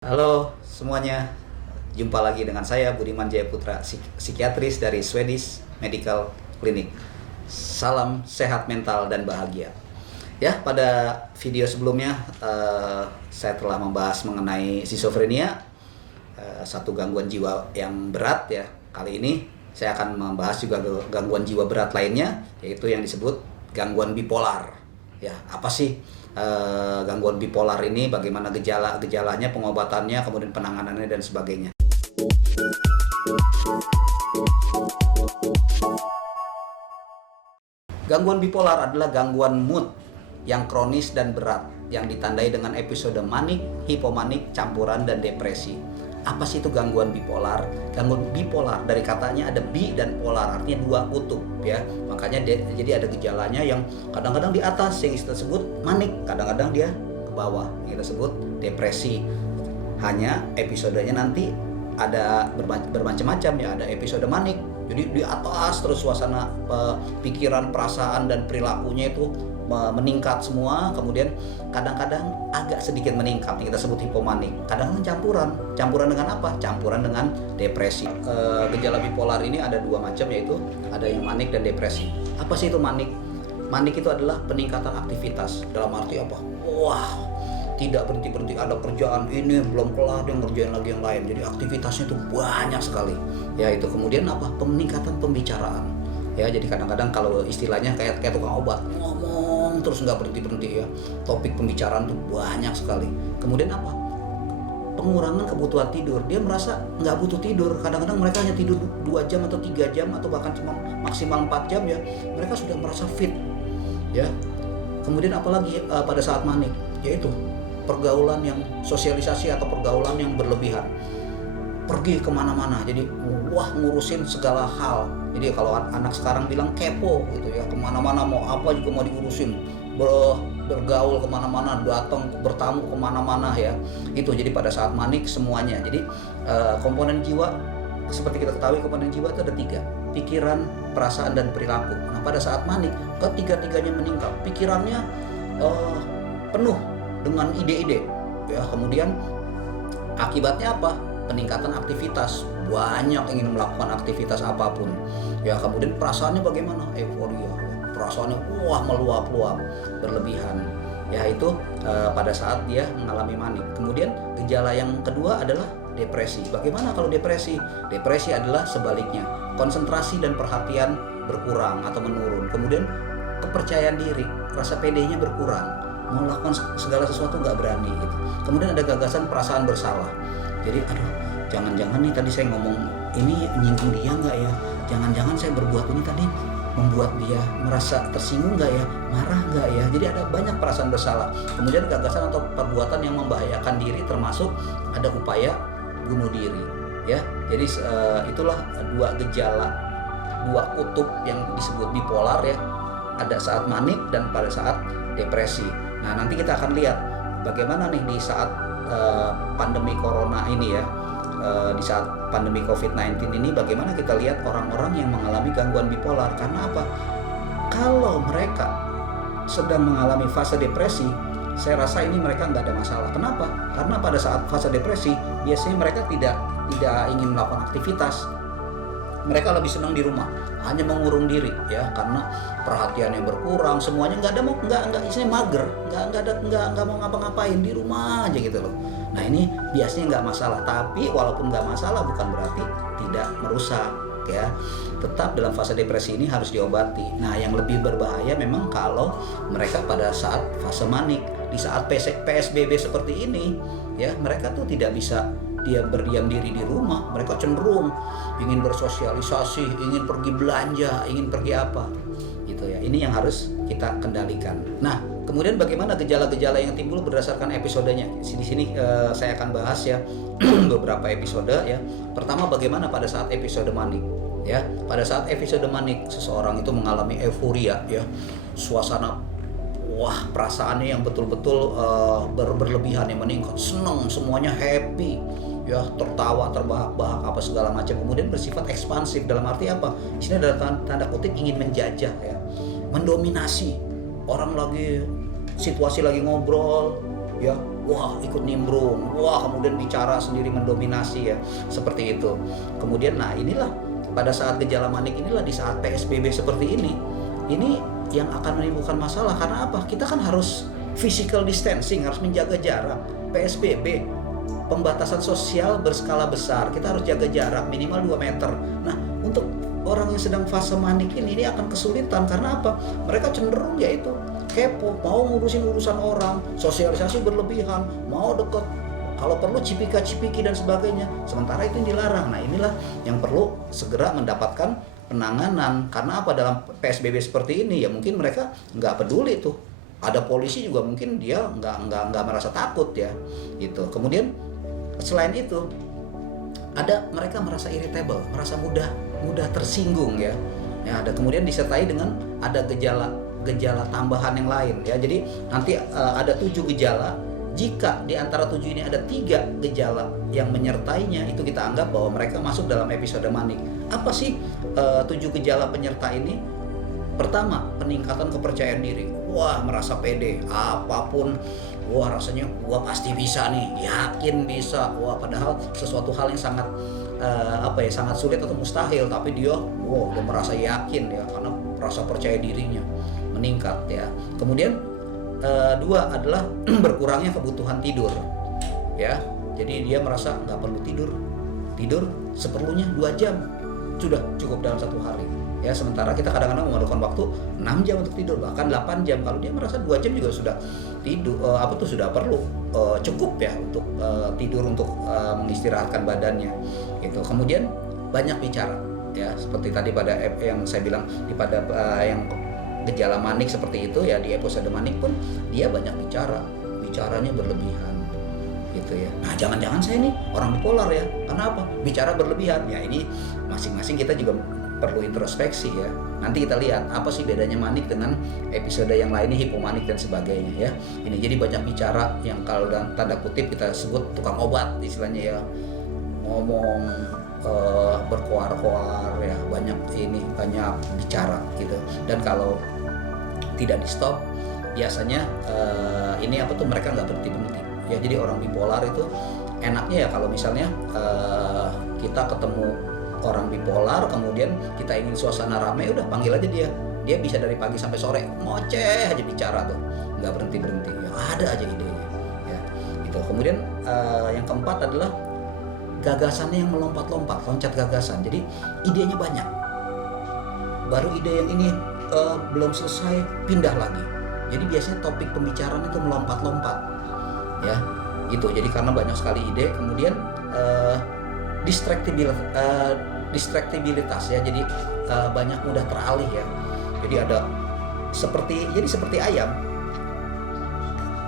Halo semuanya, jumpa lagi dengan saya Budiman Jayaputra, psikiatris dari Swedish Medical Clinic. Salam sehat mental dan bahagia. Ya, pada video sebelumnya saya telah membahas mengenai skizofrenia, satu gangguan jiwa yang berat ya. Kali ini saya akan membahas juga gangguan jiwa berat lainnya, yaitu yang disebut gangguan bipolar. Ya, apa sih gangguan bipolar ini, bagaimana gejalanya, pengobatannya, kemudian penanganannya dan sebagainya. Gangguan bipolar adalah gangguan mood yang kronis dan berat yang ditandai dengan episode manik, hipomanik, campuran dan depresi. Apa sih itu gangguan bipolar? Gangguan bipolar dari katanya ada bi dan polar, artinya dua kutub ya. Makanya jadi ada gejalanya yang kadang-kadang di atas yang kita sebut manik, kadang-kadang dia ke bawah yang kita sebut depresi. Hanya episodenya nanti ada bermacam-macam ya, ada episode manik. Jadi di atas terus suasana pikiran, perasaan dan perilakunya itu meningkat semua, kemudian kadang-kadang agak sedikit meningkat, kita sebut hipomanik. Kadang-kadang campuran dengan apa? Campuran dengan depresi. Gejala bipolar ini ada dua macam, yaitu ada yang manik dan depresi. Apa sih itu manik? Manik itu adalah peningkatan aktivitas. Dalam arti apa? Wah, tidak berhenti-berhenti, ada kerjaan ini belum kelar, dia ngerjain lagi yang lain. Jadi aktivitasnya itu banyak sekali. Ya itu. Kemudian apa? Peningkatan pembicaraan. Ya, jadi kadang-kadang kalau istilahnya kayak tukang obat, ngomong terus nggak berhenti-berhenti ya. Topik pembicaraan tuh banyak sekali. Kemudian apa? Pengurangan kebutuhan tidur. Dia merasa nggak butuh tidur. Kadang-kadang mereka hanya tidur 2 jam atau 3 jam atau bahkan cuma maksimal 4 jam ya. Mereka sudah merasa fit. Ya. Kemudian apalagi pada saat manik, yaitu pergaulan yang sosialisasi atau pergaulan yang berlebihan. Pergi kemana-mana, jadi ngurusin segala hal. Jadi kalau anak sekarang bilang kepo gitu ya, kemana-mana mau apa juga mau diurusin, bergaul kemana-mana, datang bertamu kemana-mana ya. Itu jadi pada saat manik semuanya. Jadi komponen jiwa, seperti kita ketahui komponen jiwa itu ada 3, pikiran, perasaan dan perilaku. Nah pada saat manik ketiga-tiganya meningkat, pikirannya penuh dengan ide-ide ya. Kemudian akibatnya apa? Peningkatan aktivitas, banyak ingin melakukan aktivitas apapun ya. Kemudian perasaannya bagaimana? Euforia, perasaannya meluap-luap, berlebihan ya. Itu pada saat dia mengalami manik. Kemudian gejala yang kedua adalah depresi. Bagaimana kalau depresi? Depresi adalah sebaliknya, konsentrasi dan perhatian berkurang atau menurun. Kemudian kepercayaan diri, rasa pedenya berkurang, mau melakukan segala sesuatu nggak berani gitu. Kemudian ada gagasan perasaan bersalah. Jadi jangan-jangan nih tadi saya ngomong ini menyinggung dia nggak ya? Jangan-jangan saya berbuat ini tadi membuat dia merasa tersinggung nggak ya? Marah nggak ya? Jadi ada banyak perasaan bersalah. Kemudian gagasan atau perbuatan yang membahayakan diri, termasuk ada upaya bunuh diri ya. Jadi itulah dua gejala, dua kutub yang disebut bipolar ya. Ada saat manik dan pada saat depresi. Nah nanti kita akan lihat bagaimana nih di saat pandemi corona ini ya, di saat pandemi COVID-19 ini, bagaimana kita lihat orang-orang yang mengalami gangguan bipolar. Karena apa? Kalau mereka sedang mengalami fase depresi, saya rasa ini mereka nggak ada masalah. Kenapa? Karena pada saat fase depresi biasanya mereka tidak ingin melakukan aktivitas. Mereka lebih senang di rumah, hanya mengurung diri ya, karena perhatiannya berkurang, semuanya nggak isinya mager, nggak mau ngapa-ngapain, di rumah aja gitu loh. Nah ini biasanya nggak masalah, tapi walaupun nggak masalah bukan berarti tidak merusak ya. Tetap dalam fase depresi ini harus diobati. Nah yang lebih berbahaya memang kalau mereka pada saat fase manik, di saat PSBB seperti ini ya, mereka tuh tidak bisa dia berdiam diri di rumah. Mereka cenderung ingin bersosialisasi, ingin pergi belanja, ingin pergi apa gitu ya. Ini yang harus kita kendalikan. Nah kemudian bagaimana gejala-gejala yang timbul berdasarkan episodenya. Di sini saya akan bahas ya beberapa episode ya. Pertama, bagaimana pada saat episode manik ya. Pada saat episode manik seseorang itu mengalami euforia ya, suasana perasaannya yang betul-betul berlebihan, yang meningkat, senang, semuanya happy ya, tertawa, terbahak-bahak apa segala macam. Kemudian bersifat ekspansif, dalam arti apa? Di sini ada tanda kutip ingin menjajah ya, mendominasi. Orang lagi situasi lagi ngobrol ya, wah ikut nimbrung, wah kemudian bicara sendiri mendominasi ya, seperti itu. Kemudian nah inilah pada saat gejala manik inilah di saat PSBB seperti ini yang akan menimbulkan masalah. Karena apa? Kita kan harus physical distancing, harus menjaga jarak. PSBB, pembatasan sosial berskala besar, kita harus jaga jarak minimal 2 meter. Nah, untuk orang yang sedang fase manik ini akan kesulitan. Karena apa? Mereka cenderung yaitu kepo, mau ngurusin urusan orang, sosialisasi berlebihan, mau deket, kalau perlu cipika-cipiki dan sebagainya. Sementara itu yang dilarang. Nah, inilah yang perlu segera mendapatkan penanganan. Karena apa? Dalam PSBB seperti ini ya mungkin mereka nggak peduli tuh. Ada polisi juga mungkin dia nggak merasa takut ya, gitu. Kemudian selain itu ada mereka merasa irritable, merasa mudah tersinggung ya. Ya, ada kemudian disertai dengan ada gejala tambahan yang lain ya. Jadi nanti ada 7 gejala. Jika di antara 7 ini ada 3 gejala yang menyertainya, itu kita anggap bahwa mereka masuk dalam episode manik. Apa sih 7 gejala penyerta ini? Pertama, peningkatan kepercayaan diri. Wah, merasa pede, apapun, wah rasanya wah pasti bisa nih, yakin bisa. Wah, padahal sesuatu hal yang sangat sangat sulit atau mustahil, tapi dia udah merasa yakin ya, karena rasa percaya dirinya meningkat ya. Kemudian 2 adalah berkurangnya kebutuhan tidur ya. Jadi dia merasa nggak perlu tidur seperlunya 2 jam sudah cukup dalam 1 hari ya. Sementara kita kadang-kadang memerlukan waktu 6 jam untuk tidur, bahkan 8 jam. Kalau dia merasa 2 jam juga sudah tidur, sudah perlu cukup ya untuk tidur, untuk mengistirahatkan badannya gitu. Kemudian banyak bicara ya, seperti tadi pada yang saya bilang pada yang gejala manik seperti itu ya, di episode manik pun dia banyak bicaranya berlebihan gitu ya. Nah, jangan-jangan saya nih orang bipolar ya. Karena apa? Bicara berlebihan. Ya ini masing-masing kita juga perlu introspeksi ya. Nanti kita lihat apa sih bedanya manik dengan episode yang lainnya, hipomanik dan sebagainya ya. Ini jadi banyak bicara yang kalau dalam tanda kutip kita sebut tukang obat istilahnya ya. Ngomong berkoar-koar ya, banyak bicara gitu. Dan kalau tidak di stop biasanya mereka nggak berhenti ya. Jadi orang bipolar itu enaknya ya kalau misalnya kita ketemu orang bipolar kemudian kita ingin suasana ramai, udah panggil aja dia bisa dari pagi sampai sore ngoceh aja bicara tuh, nggak berhenti ya, ada aja idenya ya gitu. Kemudian yang keempat adalah gagasannya yang melompat-lompat, loncat gagasan. Jadi idenya banyak, baru ide yang ini belum selesai pindah lagi. Jadi biasanya topik pembicaraan itu melompat-lompat ya gitu. Jadi karena banyak sekali ide. Kemudian distractibilitas ya, jadi banyak mudah teralih ya. Jadi ada seperti ayam.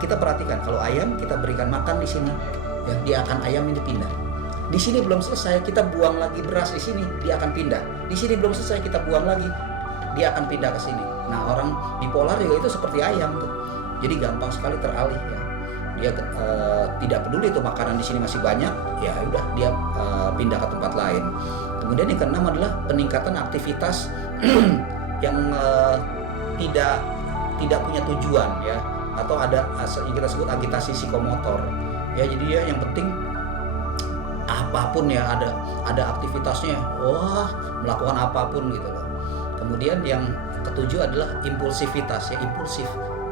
Kita perhatikan, kalau ayam kita berikan makan di sini ya, dia akan ayam ini pindah. Di sini belum selesai, kita buang lagi beras di sini, dia akan pindah. Di sini belum selesai, kita buang lagi, dia akan pindah ke sini. Nah, orang bipolar juga itu seperti ayam tuh. Jadi gampang sekali teralih ya. Dia tidak peduli tuh makanan di sini masih banyak, ya udah dia pindah ke tempat lain. Kemudian yang keenam adalah peningkatan aktivitas yang tidak punya tujuan ya, atau ada yang kita sebut agitasi psikomotor. Ya, jadi dia yang penting apapun ya, ada aktivitasnya, melakukan apapun gitu loh. Kemudian yang ketujuh adalah impulsivitas ya, impulsif,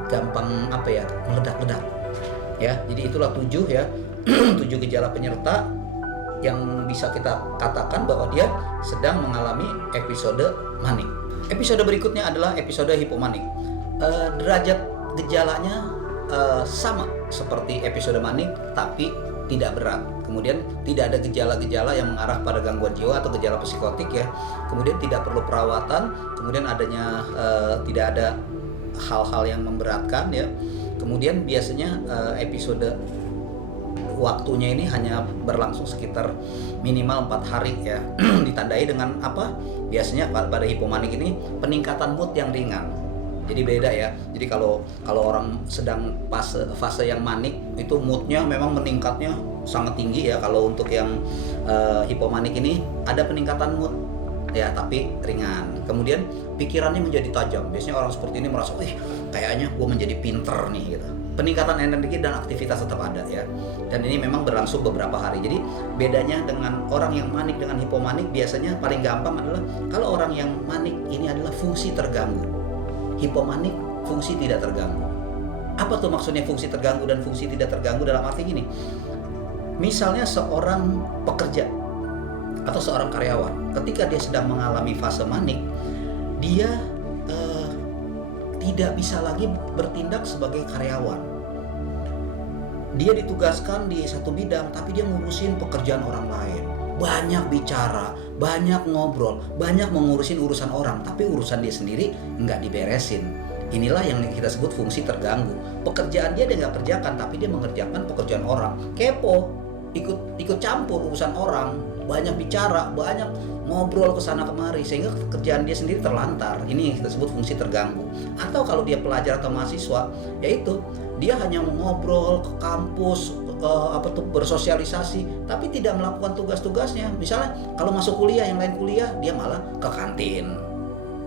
gampang meledak-ledak ya. Jadi itulah 7 ya 7 gejala penyerta yang bisa kita katakan bahwa dia sedang mengalami episode manik. Episode berikutnya adalah episode hipomanik. Derajat gejalanya sama seperti episode manik tapi tidak berat. Kemudian tidak ada gejala-gejala yang mengarah pada gangguan jiwa atau gejala psikotik ya. Kemudian tidak perlu perawatan. Kemudian adanya tidak ada hal-hal yang memberatkan ya. Kemudian biasanya episode waktunya ini hanya berlangsung sekitar minimal 4 hari ya. Ditandai dengan apa? Biasanya pada hipomanik ini peningkatan mood yang ringan. Jadi beda ya. Jadi kalau orang sedang fase yang manik itu moodnya memang meningkatnya sangat tinggi ya. Kalau untuk yang hipomanik ini ada peningkatan mood ya, tapi ringan. Kemudian pikirannya menjadi tajam. Biasanya orang seperti ini merasa, kayaknya gue menjadi pinter nih gitu. peningkatan energi dan aktivitas tetap ada ya. Dan ini memang berlangsung beberapa hari. Jadi bedanya dengan orang yang manik dengan hipomanik, biasanya paling gampang adalah kalau orang yang manik ini adalah fungsi terganggu. Hipomanik fungsi tidak terganggu. Apa tuh maksudnya fungsi terganggu dan fungsi tidak terganggu? Dalam arti gini, misalnya seorang pekerja atau seorang karyawan, ketika dia sedang mengalami fase manik, dia tidak bisa lagi bertindak sebagai karyawan. Dia ditugaskan di satu bidang, tapi dia ngurusin pekerjaan orang lain. Banyak bicara, banyak ngobrol, banyak mengurusin urusan orang, tapi urusan dia sendiri nggak diberesin. Inilah yang kita sebut fungsi terganggu. Pekerjaan dia nggak kerjakan, tapi dia mengerjakan pekerjaan orang. Kepo, ikut campur urusan orang, banyak bicara, banyak ngobrol ke sana kemari, sehingga kerjaan dia sendiri terlantar. Ini yang kita sebut fungsi terganggu. Atau kalau dia pelajar atau mahasiswa, yaitu dia hanya ngobrol ke kampus, bersosialisasi, tapi tidak melakukan tugas-tugasnya. Misalnya kalau masuk kuliah, yang lain kuliah, dia malah ke kantin,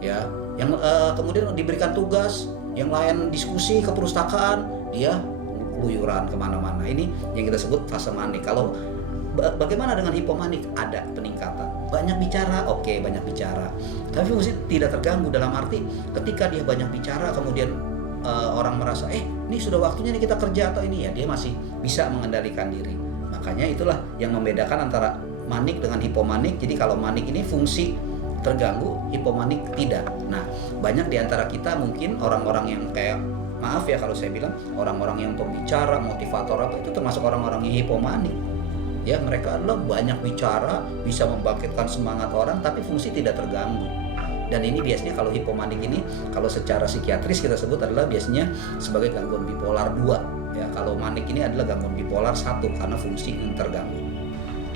ya. Yang kemudian diberikan tugas, yang lain diskusi ke perpustakaan, dia keluyuran kemana-mana. Ini yang kita sebut fase manik. Kalau bagaimana dengan hipomanik? Ada peningkatan. Banyak bicara, oke, banyak bicara. Tapi fungsi tidak terganggu, dalam arti ketika dia banyak bicara, kemudian orang merasa, ini sudah waktunya nih kita kerja atau ini, ya dia masih bisa mengendalikan diri. Makanya itulah yang membedakan antara manik dengan hipomanik. Jadi kalau manik ini fungsi terganggu, hipomanik tidak. Nah, banyak di antara kita mungkin orang-orang yang kayak, maaf ya kalau saya bilang, orang-orang yang pembicara, motivator apa itu termasuk orang-orang yang hipomanik. Ya, mereka adalah banyak bicara, bisa membangkitkan semangat orang, tapi fungsi tidak terganggu. Dan ini biasanya kalau hipomanik ini, kalau secara psikiatris kita sebut adalah biasanya sebagai gangguan bipolar 2. Ya, kalau manik ini adalah gangguan bipolar 1 karena fungsi yang terganggu.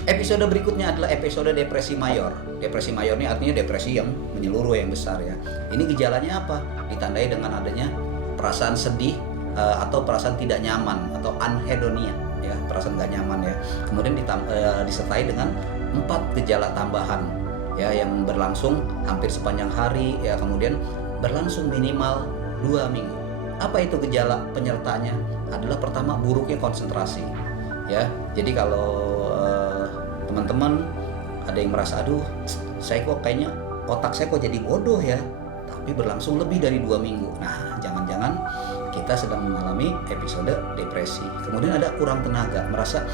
Episode berikutnya adalah episode depresi mayor. Depresi mayor ini artinya depresi yang menyeluruh, yang besar ya. Ini gejalanya apa? Ditandai dengan adanya perasaan sedih atau perasaan tidak nyaman atau anhedonia. Ya, perasaan gak nyaman ya. Kemudian disertai dengan 4 gejala tambahan ya, yang berlangsung hampir sepanjang hari ya, kemudian berlangsung minimal 2 minggu. Apa itu gejala penyertanya? Adalah pertama, buruknya konsentrasi ya. Jadi kalau teman-teman ada yang merasa, aduh saya kok kayaknya otak saya kok jadi bodoh ya, tapi berlangsung lebih dari 2 minggu. Nah, jangan-jangan kita sedang mengalami episode depresi. Kemudian ada kurang tenaga, merasa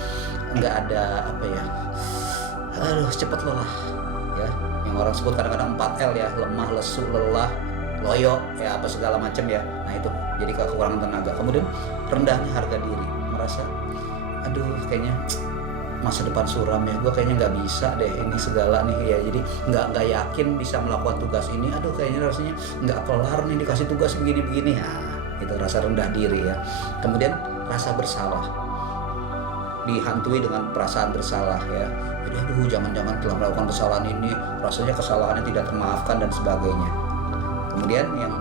nggak ada cepat lelah ya, yang orang sebut kadang-kadang 4L ya, lemah, lesu, lelah, loyo ya, apa segala macam ya. Nah itu jadi kekurangan tenaga. Kemudian rendahnya harga diri, merasa aduh kayaknya masa depan suram ya, gue kayaknya nggak bisa deh ini segala nih ya, jadi nggak yakin bisa melakukan tugas ini, aduh kayaknya rasanya nggak kelar nih dikasih tugas begini-begini. Itu rasa rendah diri ya. Kemudian rasa bersalah, dihantui dengan perasaan bersalah ya. Jadi aduh jangan-jangan telah melakukan kesalahan ini, rasanya kesalahannya tidak termaafkan dan sebagainya. Kemudian yang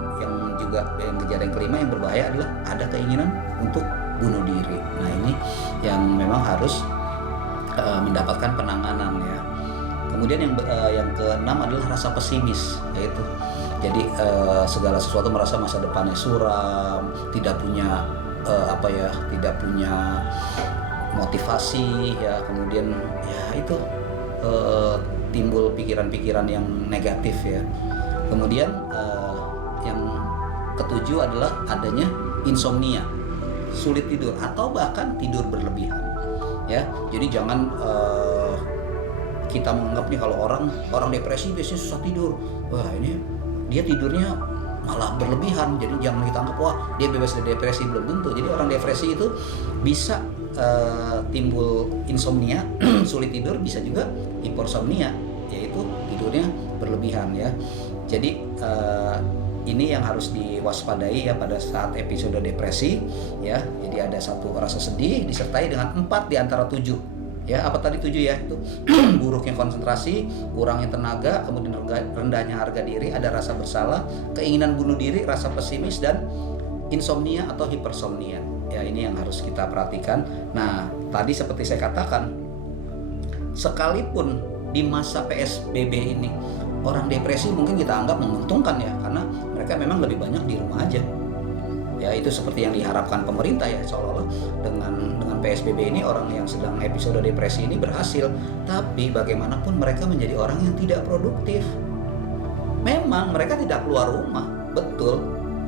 juga yang gejala yang kelima yang berbahaya adalah ada keinginan untuk bunuh diri. Nah ini yang memang harus mendapatkan penanganan ya. Kemudian yang keenam adalah rasa pesimis, yaitu jadi segala sesuatu merasa masa depannya suram, tidak punya tidak punya motivasi ya. Kemudian ya itu timbul pikiran-pikiran yang negatif ya. Kemudian yang ketujuh adalah adanya insomnia, sulit tidur atau bahkan tidur berlebihan ya. Jadi jangan kita menganggap nih kalau orang depresi biasanya susah tidur, wah ini dia tidurnya malah berlebihan, jadi jangan kita anggap wah dia bebas dari depresi. Belum tentu. Jadi orang depresi itu bisa timbul insomnia sulit tidur, bisa juga hipersomnia, yaitu tidurnya berlebihan ya. Jadi ini yang harus diwaspadai ya pada saat episode depresi ya. Jadi ada satu rasa sedih disertai dengan 4 di antara 7 ya. Apa tadi 7 ya? Itu buruknya konsentrasi, kurangnya tenaga, kemudian rendahnya harga diri, ada rasa bersalah, keinginan bunuh diri, rasa pesimis, dan insomnia atau hipersomnia ya. Ini yang harus kita perhatikan. Nah tadi seperti saya katakan, sekalipun di masa PSBB ini orang depresi mungkin kita anggap menguntungkan ya, karena mereka memang lebih banyak di rumah aja Ya, itu seperti yang diharapkan pemerintah ya, seolah-olah dengan PSBB ini orang yang sedang episode depresi ini berhasil. Tapi bagaimanapun mereka menjadi orang yang tidak produktif. Memang mereka tidak keluar rumah, betul.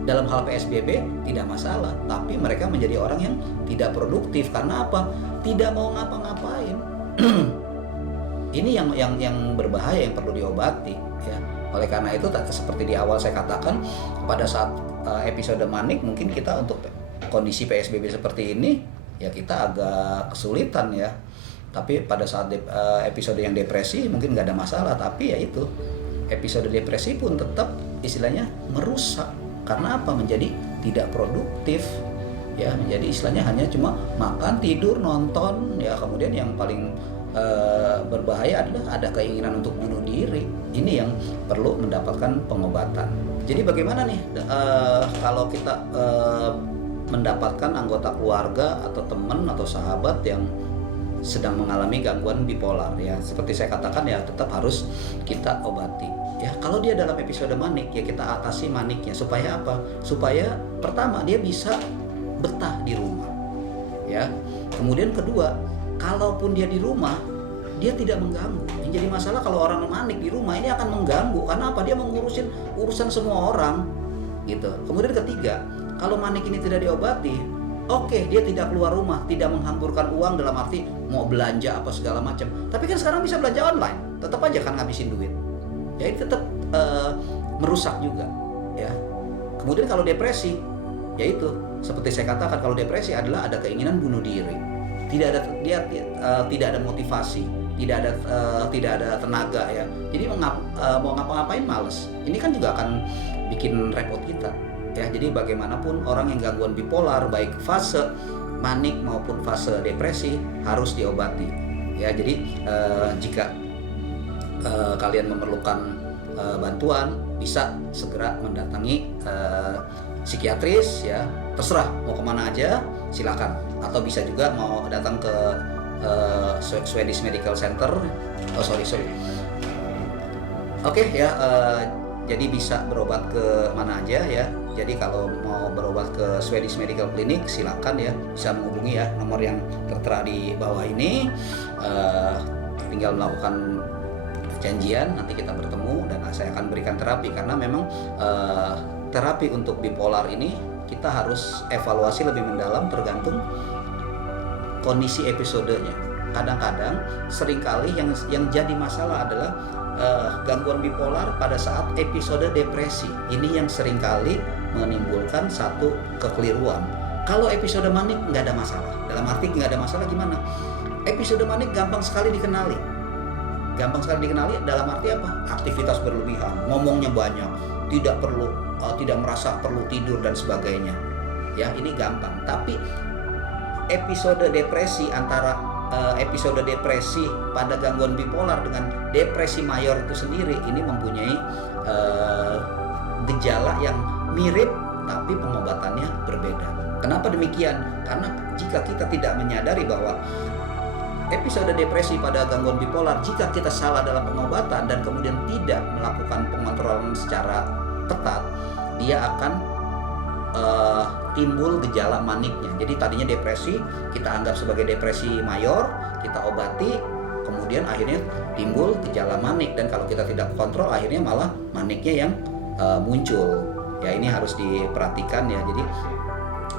Dalam hal PSBB tidak masalah, tapi mereka menjadi orang yang tidak produktif karena apa? Tidak mau ngapa-ngapain. Ini yang berbahaya, yang perlu diobati ya. Oleh karena itu, seperti di awal saya katakan, pada saat episode manik mungkin kita untuk kondisi PSBB seperti ini ya kita agak kesulitan ya. Tapi pada saat episode yang depresi mungkin nggak ada masalah, tapi ya itu episode depresi pun tetap istilahnya merusak. Karena apa? Menjadi tidak produktif ya, menjadi istilahnya hanya cuma makan, tidur, nonton ya. Kemudian yang paling berbahaya adalah ada keinginan untuk bunuh diri. Ini yang perlu mendapatkan pengobatan. Jadi bagaimana nih kalau kita mendapatkan anggota keluarga atau teman atau sahabat yang sedang mengalami gangguan bipolar ya, seperti saya katakan ya, tetap harus kita obati ya. Kalau dia dalam episode manik ya, kita atasi maniknya supaya apa? Supaya pertama dia bisa betah di rumah ya. Kemudian kedua, kalaupun dia di rumah dia tidak mengganggu. Yang jadi masalah kalau orang manik di rumah ini akan mengganggu. Karena apa? Dia mengurusin urusan semua orang gitu. Kemudian ketiga, kalau manik ini tidak diobati, oke, dia tidak keluar rumah, tidak menghamburkan uang dalam arti mau belanja apa segala macam. Tapi kan sekarang bisa belanja online, tetap aja kan ngabisin duit. Ya itu tetap merusak juga ya. Kemudian kalau depresi, yaitu seperti saya katakan, kalau depresi adalah ada keinginan bunuh diri. Tidak ada motivasi, tidak ada tenaga ya. Jadi mau ngapa-ngapain males. Ini kan juga akan bikin repot kita. Ya, jadi bagaimanapun orang yang gangguan bipolar, baik fase manik maupun fase depresi harus diobati. Ya, jadi jika kalian memerlukan bantuan, bisa segera mendatangi psikiatris ya. Terserah mau kemana aja, silakan. Atau bisa juga mau datang ke Swedish Medical Center. Oke ya. Jadi bisa berobat ke mana aja ya. Jadi kalau mau berobat ke Swedish Medical Clinic silakan ya, bisa menghubungi ya nomor yang tertera di bawah ini. Tinggal melakukan janjian, nanti kita bertemu dan saya akan berikan terapi. Karena memang terapi untuk bipolar ini kita harus evaluasi lebih mendalam tergantung kondisi episodenya. Kadang-kadang seringkali yang jadi masalah adalah gangguan bipolar pada saat episode depresi. Ini yang seringkali menimbulkan satu kekeliruan. Kalau episode manik nggak ada masalah. Dalam arti nggak ada masalah gimana? Episode manik gampang sekali dikenali. Dalam arti apa? Aktivitas berlebihan, ngomongnya banyak, tidak merasa perlu tidur dan sebagainya. Ya, ini gampang. Tapi episode depresi antara episode depresi pada gangguan bipolar dengan depresi mayor itu sendiri ini mempunyai gejala yang mirip tapi pengobatannya berbeda. Kenapa demikian? Karena jika kita tidak menyadari bahwa episode depresi pada gangguan bipolar, jika kita salah dalam pengobatan dan kemudian tidak melakukan pengontrolan secara ketat, dia akan timbul gejala maniknya. Jadi tadinya depresi kita anggap sebagai depresi mayor, kita obati, kemudian akhirnya timbul gejala manik, dan kalau kita tidak kontrol akhirnya malah maniknya yang muncul. Ya, ini harus diperhatikan ya. Jadi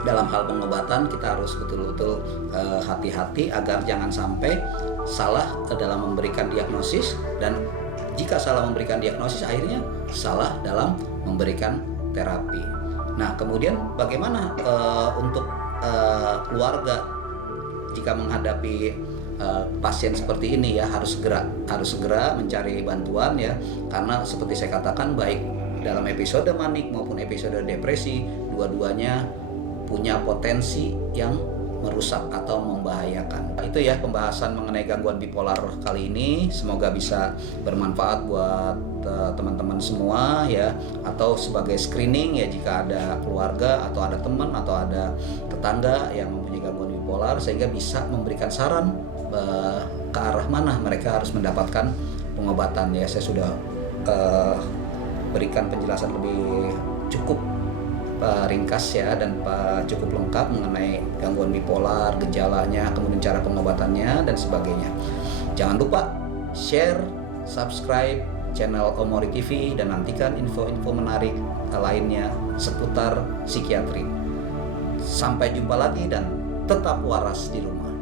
dalam hal pengobatan kita harus betul-betul hati-hati agar jangan sampai salah dalam memberikan diagnosis, dan jika salah memberikan diagnosis akhirnya salah dalam memberikan terapi. Nah, kemudian bagaimana untuk keluarga jika menghadapi pasien seperti ini ya, harus segera mencari bantuan ya, karena seperti saya katakan baik dalam episode manik maupun episode depresi, dua-duanya punya potensi yang merusak atau membahayakan. Itu ya pembahasan mengenai gangguan bipolar kali ini. Semoga bisa bermanfaat buat teman-teman semua ya, atau sebagai screening ya jika ada keluarga atau ada teman atau ada tetangga yang mempunyai gangguan bipolar, sehingga bisa memberikan saran ke arah mana mereka harus mendapatkan pengobatan ya. Saya sudah berikan penjelasan lebih cukup ringkas ya dan cukup lengkap mengenai gangguan bipolar, gejalanya, kemudian cara pengobatannya dan sebagainya. Jangan lupa share, subscribe channel Omori TV dan nantikan info-info menarik lainnya seputar psikiatri. Sampai jumpa lagi dan tetap waras di rumah.